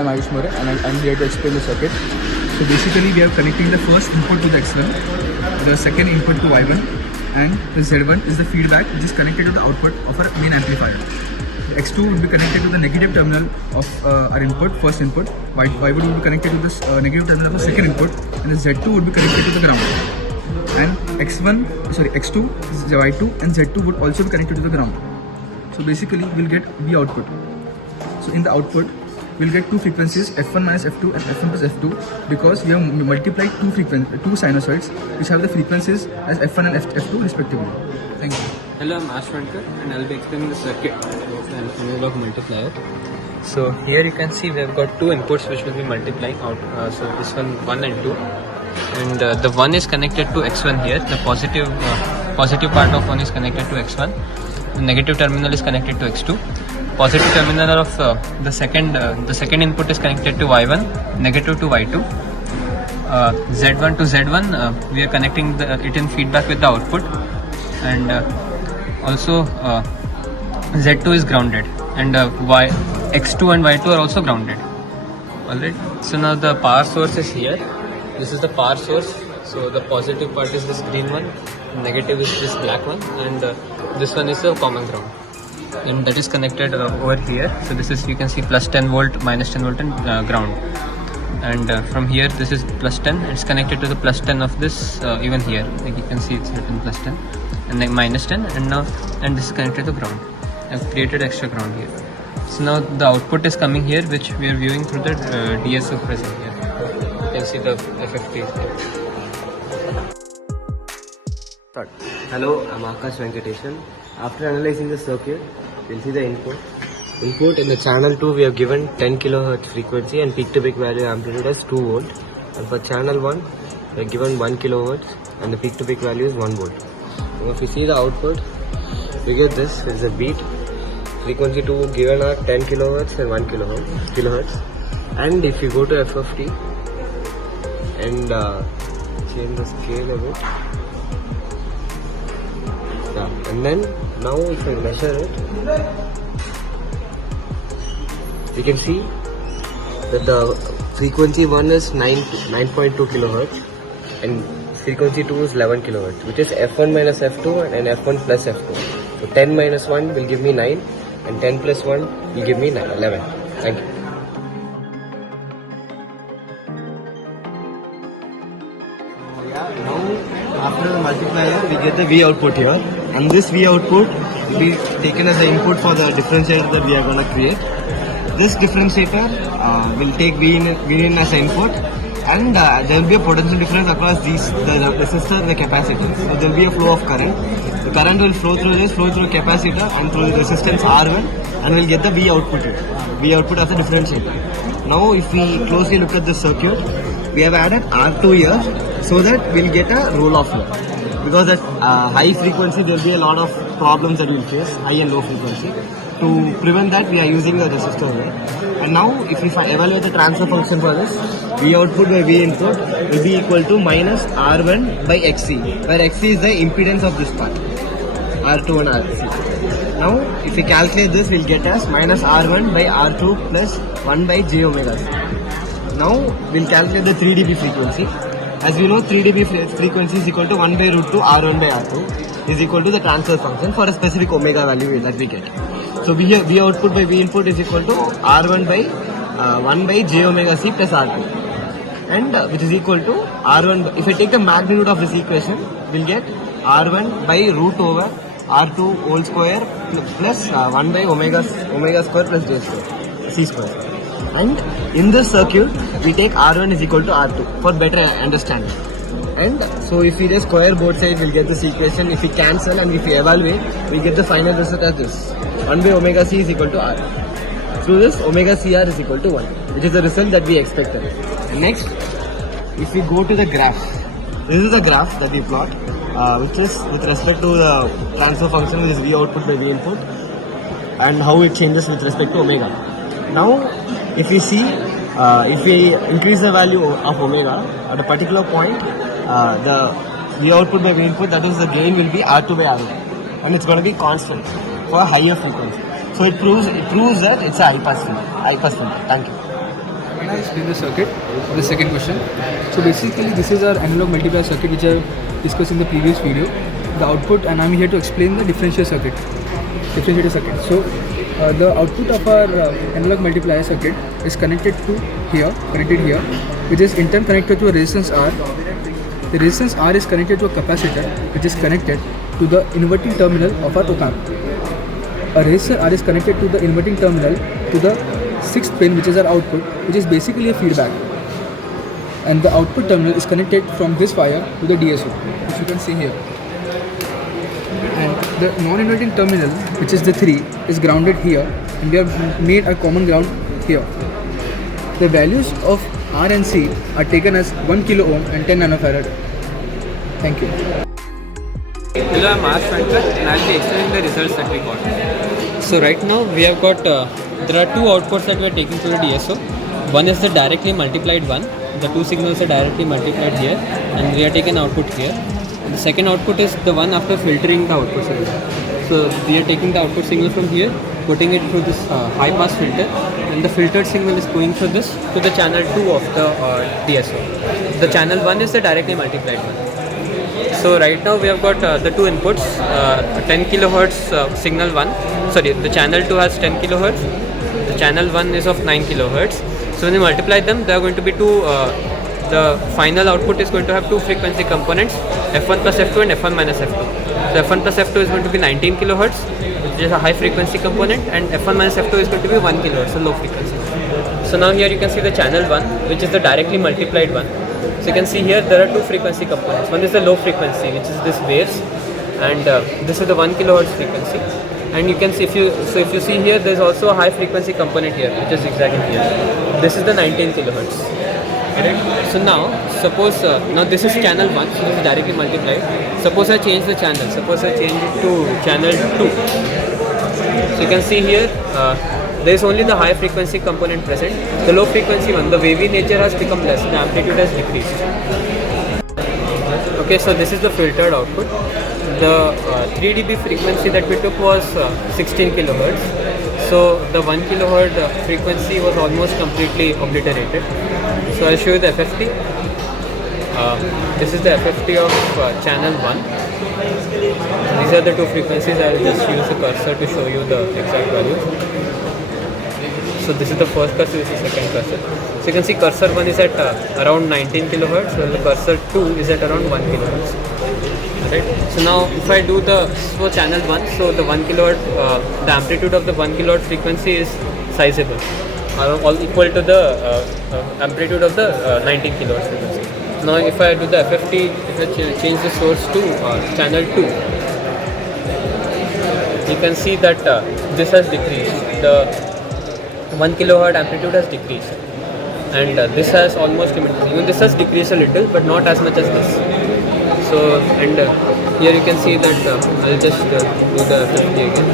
I'm Aayush and I'm here to explain the circuit. So basically we are connecting the first input to the X1, the second input to Y1, and the Z1 is the feedback which is connected to the output of our main amplifier. The X2 would be connected to the negative terminal of our input, first input. Y1 would be connected to this negative terminal of the second input, and the Z2 would be connected to the ground. And X2, Y2 and Z2 would also be connected to the ground. So basically we'll get V output. So in the output we'll get two frequencies, F1 minus F2 and F1 plus F2, because we have multiplied two sinusoids which have the frequencies as F1 and F2 respectively. Thank you. Hello, I'm Aarsh Wankar and I'll be explaining the circuit of an analog multiplier. So here you can see we have got two inputs which will be multiplying out. So this one and 2, and the 1 is connected to X1 here. The positive part of 1 is connected to X1. The negative terminal is connected to X2. Positive terminal of the second input is connected to Y1, negative to Y2. Z1 to Z1 we are connecting it in feedback with the output, and also Z2 is grounded, and X2 and Y2 are also grounded. Alright, so now the power source is here. This is the power source. So the positive part is this green one, negative is this black one, and this one is the common ground, and that is connected over here. So this is, you can see, plus 10 volt, minus 10 volt and ground, and from here this is plus 10. It's connected to the plus 10 of this, even here, like you can see it's written plus 10 and then minus 10, and this is connected to ground. I've created extra ground here. So now the output is coming here, which we are viewing through the DSO present here. You can see the FFT there. Hello, I'm Aakash Venkatesan. After analyzing the circuit, we'll see the input. Input in the channel 2 we have given 10 kHz frequency and peak to peak value amplitude as 2 volt. And for channel 1 we have given 1 kHz and the peak to peak value is 1 volt. Now if you see the output, we get this is a beat. Frequency 2 given are 10 kHz and 1 kHz. And if you go to FFT and change the scale a bit, and then now if I measure it, you can see that the frequency 1 is 9.2 kHz and frequency 2 is 11 kHz, which is F1 minus F2 and F1 plus F2. So 10 minus 1 will give me 9 and 10 plus 1 will give me 11. Thank you. Now after the multiplier we get the V output here, and this V output will be taken as the input for the differentiator that we are going to create. This differentiator will take V in as an input, and there will be a potential difference across the resistor and the capacitor. So there will be a flow of current. The current will flow through capacitor and through the resistance R1, and we'll get the V output here. V output as a differentiator. Now if we closely look at the circuit, we have added R2 here so that we'll get a roll-off here. Because at high frequency there will be a lot of problems that we'll face, high and low frequency. To prevent that, we are using the resistor here. And now if we evaluate the transfer function for this, V output by V input will be equal to minus R1 by XC, where XC is the impedance of this part, R2 and RC. Now if we calculate this, we'll get as minus R1 by R2 plus 1 by j omega c. Now we'll calculate the 3 dB frequency. As we know, 3 dB frequency is equal to 1 by root 2 R1 by R2 is equal to the transfer function for a specific omega value that we get. So V output by V input is equal to R1 by 1 by j omega c plus R2, and which is equal to R1. If I take the magnitude of this equation, we'll get R1 by root over R2 whole square plus 1 by omega square plus j square, c square. And in this circuit, we take R1 is equal to R2 for better understanding. And so if we just square both sides, we'll get this equation. If we cancel and if we evaluate, we get the final result as this. 1 by omega c is equal to R. So this omega CR is equal to 1, which is the result that we expected. And next, if we go to the graph, this is the graph that we plot, which is with respect to the transfer function, which is V output by V input, and how it changes with respect to omega. Now, if we see, if we increase the value of omega at a particular point, the V output by V input, that is the gain will be R2 by R1, and it's going to be constant for a higher frequency. So it proves that it's a high pass filter. Thank you. When I explain the circuit, the second question. So basically this is our analog multiplier circuit which I discussed in the previous video. The output, and I'm here to explain the differentiator circuit. So the output of our analog multiplier circuit is connected here, which is in turn connected to a resistance R. The resistance R is connected to a capacitor which is connected to the inverting terminal of our op amp. A resistor R is connected to the inverting terminal to the 6th pin, which is our output, which is basically a feedback. And the output terminal is connected from this wire to the DSO, which you can see here. And the non-inverting terminal, which is the 3, is grounded here, and we have made a common ground here. The values of R and C are taken as 1 kilo ohm and 10 nanofarad. Thank you. Hello, I'm Aarsh and I'll be explaining the results that we got. So right now we have got, there are two outputs that we are taking to the DSO. One is the directly multiplied one. The two signals are directly multiplied here and we are taking output here. And the second output is the one after filtering the output signal. So we are taking the output signal from here, putting it through this high pass filter, and the filtered signal is going through this to the channel 2 of the DSO. The channel 1 is the directly multiplied one. So right now we have got the two inputs, 10 kilohertz signal 1, sorry, the channel 2 has 10 kilohertz, the channel 1 is of 9 kilohertz. So when you multiply them, there are going to be two, the final output is going to have two frequency components, F1 plus F2 and F1 minus F2. So F1 plus F2 is going to be 19 kilohertz, which is a high frequency component, and F1 minus F2 is going to be 1 kilohertz, so low frequency. So now here you can see the channel 1, which is the directly multiplied one. So you can see here there are two frequency components. One is the low frequency, which is this waves, and this is the 1 kilohertz frequency. And you can see, if you see here, there is also a high frequency component here, which is exactly here. This is the 19 kilohertz. Correct? So now, suppose now this is channel 1, so this is directly multiplied. Suppose I change the channel. Suppose I change it to channel 2. So you can see here, there is only the high frequency component present. The low frequency one, the wavy nature has become less, the amplitude has decreased. Okay, so this is the filtered output. The 3 dB frequency that we took was 16 kilohertz. So the 1 kilohertz frequency was almost completely obliterated. So I'll show you the FFT. This is the FFT of channel 1. These are the two frequencies. I'll just use the cursor to show you the exact values. So this is the first cursor, this is the second cursor. So you can see cursor 1 is at around 19 kilohertz, while the cursor 2 is at around 1 kilohertz. Right. So now if I do the for channel 1, so the 1 kilohertz, the amplitude of the 1 kilohertz frequency is sizable, all equal to the amplitude of the 19 kilohertz frequency. Now if I do the FFT, if I change the source to channel 2, you can see that this has decreased. The 1 kilohertz amplitude has decreased, and this has almost even this has decreased a little, but not as much as this. So, and here you can see that I'll just do the FFT again.